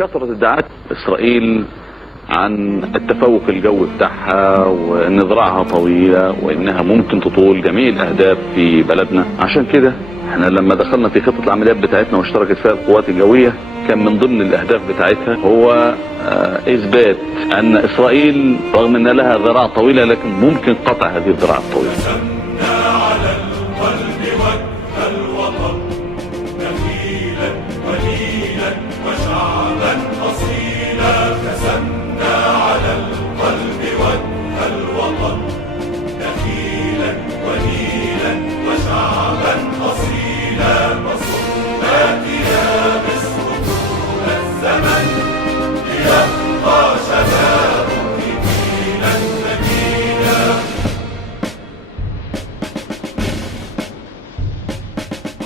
كثرة ادعاءات إسرائيل عن التفوق الجوي بتاعها، وان ذراعها طويلة، وانها ممكن تطول جميع الاهداف في بلدنا. عشان كده احنا لما دخلنا في خطة العمليات بتاعتنا واشتركت فيها القوات الجوية، كان من ضمن الاهداف بتاعتها هو اثبات ان اسرائيل رغم ان لها ذراع طويلة لكن ممكن قطع هذه الذراع الطويلة. على القلب وجه الوطن نخيلا وليلا وشعبا اصيلا. كسمنا على القلب وجه الوطن نخيلا وليلا وشعبا اصيلا. وصرنا يا مصر طول الزمن ليبقى شبابك جيلا نبيلا.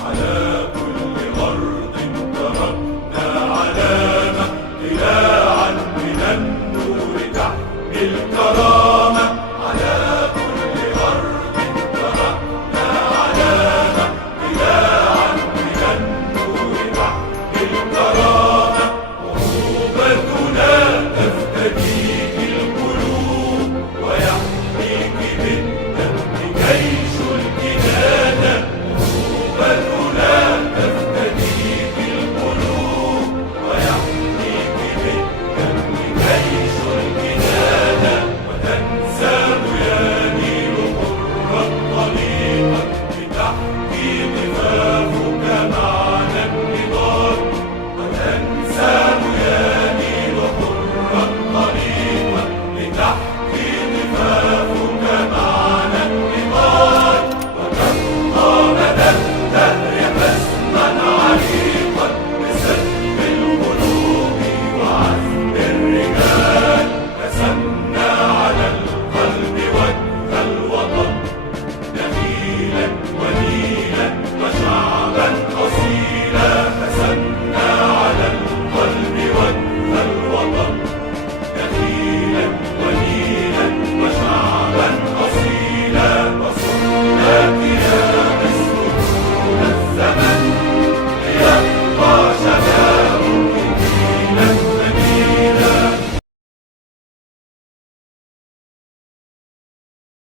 على كل أرض تركنا علامة ضياعا من النور تحمي الكرامة. على كل أرض تركنا علامة ضياعا من النور تحمي الكرامة. وهوبتنا تفتديك القلوب ويحميك بالدم جيش الكنانة. وهوبتنا تفتديك القلوب ويحميك بالدم جيش الكنانة. وتنسى يا نيل حرا طليقا بتحكي ضفافك معنى النضال. وتنسى يا نيل حرا طليقا بتحكي ضفافك معنى النضال. وتبقى مدى الدهر حصنا عريقا بصدق القلوب وعزم الرجال. رسمنا على القلب وجه الوطن نخيلا